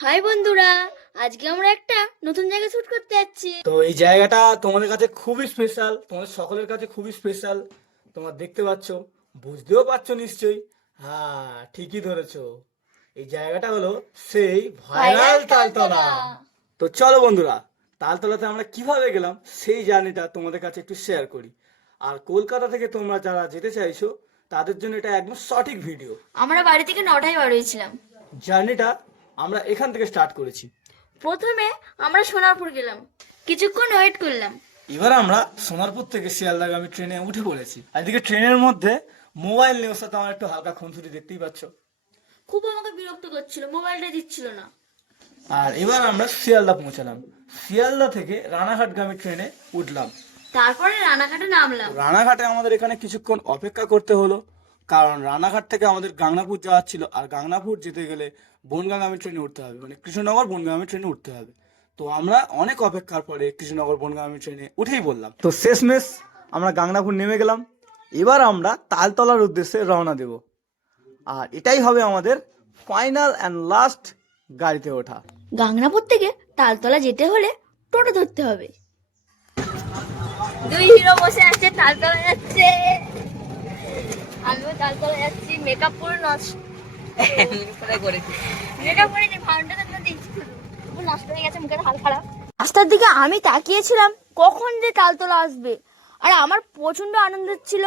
High বন্ধুরা আজকে আমরা একটা নতুন জায়গায় শুট করতে যাচ্ছি। তো এই জায়গাটা তোমাদের কাছে খুবই স্পেশাল তোমাদের সকলের কাছে খুবই স্পেশাল তোমরা দেখতে পাচ্ছ বুঝতেও পারছ নিশ্চয়ই। হ্যাঁ ঠিকই ধরেছো। এই জায়গাটা হলো সেই ভাইরাল তালতলা। তো চলো বন্ধুরা তালতলাতে আমরা কীভাবে গেলাম সেই জার্নিটা তোমাদের কাছে একটু শেয়ার করি। আর কলকাতা থেকে তোমরা যারা যেতে চাইছো তাদের জন্য এটা একদম সঠিক ভিডিও আমরা বাড়ি থেকে নটায় বার হয়েছিলাম। জার্নিটা আমরা এখান থেকে স্টার্ট করেছি। প্রথমে আমরা সোনারপুর গেলাম। কিছুক্ষণ ওয়েট করলাম। এবার আমরা সোনারপুর থেকে শিয়ালদাগামী ট্রেনে উঠে পড়েছি। এদিকে ট্রেনের মধ্যে মোবাইল নিউজটা তো আমার একটু হালকা খুনসুটি দেখতেই পাচ্ছ। খুব আমাকে বিরক্ত করছিল মোবাইলটা দিচ্ছিল না। আর এবার আমরা শিয়ালদা পৌঁছালাম। শিয়ালদা থেকে রানাঘাটগামী ট্রেনে উঠলাম। তারপরে রানাঘাটে নামলাম। রানাঘাটে আমাদের এখানে কিছুক্ষণ অপেক্ষা করতে হলো। কারণ রানাঘাট থেকে আমাদের গাংনাপুর যাওয়ার ছিল আর গাংনাপুর যেতে গেলে বনগাঁগামী ট্রেনে উঠতে হবে মানে কৃষ্ণনগর বনগাঁগামী ট্রেনে উঠতে হবে। তো আমরা অনেক অপেক্ষার পরে কৃষ্ণনগর বনগাঁগামী ট্রেনে উঠেই বললাম। তো শেষমেশ আমরা গাংনাপুর নেমে গেলাম এবার আমরা তালতলার উদ্দেশ্যে রওনা দেব। আর এটাই হবে আমাদের ফাইনাল অ্যান্ড লাস্ট গাড়িতে ওঠা। গাংনাপুর থেকে তালতলা যেতে হলে টোটো ধরতে হবে। দুই হিরো বসে আছে তালতলা যাচ্ছে। আমিও তালতলা যাচ্ছি মেকআপ পুরো নষ্ট। মেকআপ করে যে ফাউন্ডেশন না দিচ্ছি পুরো নষ্ট হয়ে গেছে মুখের হাল খারাপ। রাস্তার দিকে আমি তাকিয়েছিলাম কখন যে তালতলা আসবে। আর আমার প্রচণ্ড আনন্দ হচ্ছিল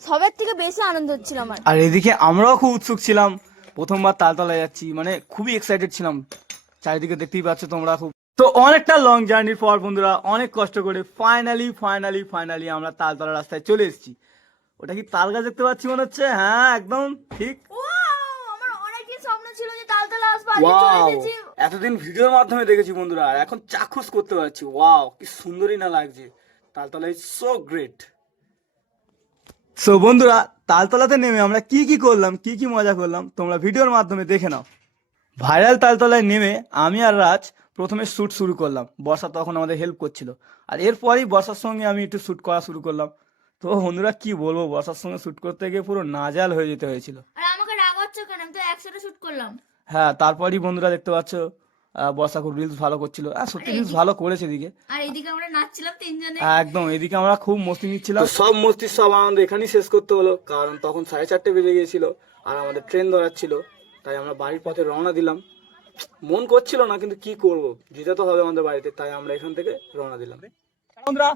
সবের থেকে বেশি আনন্দ হচ্ছিল আমার। আর এদিকে আমরাও খুব উৎসুক ছিলাম প্রথমবার তালতলায় যাচ্ছি মানে খুবই এক্সাইটেড ছিলাম। চারিদিকে দেখতেই পাচ্ছ তোমরা খুব। তো অনেকটা লং জার্নির পর বন্ধুরা অনেক কষ্ট করে ফাইনালি ফাইনালি ফাইনালি আমরা তালতলা রাস্তায় চলে এসেছি। ওটা কি তাল গাছ দেখতে পাচ্ছি মনে হচ্ছে? হ্যাঁ একদম ঠিক। ওয়াও এতদিন ভিডিওর মাধ্যমে দেখেছি বন্ধুরা আর এখন চাক্ষুষ করতে পারছি। ওয়াও কি সুন্দরই না লাগছে। Taltala is so great so বন্ধুরা তালতলাতে নেমে আমরা কি কি করলাম কি কি মজা করলাম তোমরা ভিডিওর মাধ্যমে দেখে নাও। ভাইরাল তালতলায় নেমে আমি আর রাজ প্রথমে শ্যুট শুরু করলাম। বর্ষা তখন আমাদের হেল্প করছিল। আর এরপরই বর্ষার সঙ্গে আমি একটু শ্যুট করা শুরু করলাম। তো বন্ধুরা কি বলব বর্ষার সঙ্গে শ্যুট করতে গিয়ে পুরো নাজাল হয়ে যেতে হয়েছিল। আর আমাকে রাগ হচ্ছে কেন? আমি তো একসাথে শুট করলাম। হ্যাঁ তারপরই বন্ধুরা দেখতে পাচ্ছ বর্ষা খুব রিলস ভালো করছিল। আর সত্যি রিলস ভালো করেছে এদিকে। আর এইদিকে আমরা নাচছিলাম তিনজনে। একদম এদিকে আমরা খুব মস্তি নিচ্ছিলাম। সব মস্তির সব আনন্দ এখানেই শেষ করতে হলো কারণ তখন সাড়ে চারটে বেজে গিয়েছিল আর আমাদের ট্রেন ধরার ছিল তাই আমরা বাড়ির পথে রওনা দিলাম। মন করছিল না কিন্তু কি করব? যেতে তো হবে আমাদের বাড়িতে তাই আমরা এখান থেকে রওনা দিলাম। বন্ধুরা।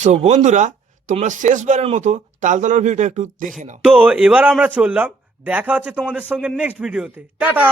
সো বন্ধুরা তোমরা শেষবারের মতো তালতলার ভিডিওটা একটু দেখে নাও। তো এবার আমরা চললাম দেখা হচ্ছে তোমাদের সঙ্গে নেক্সট ভিডিওতে টাটা!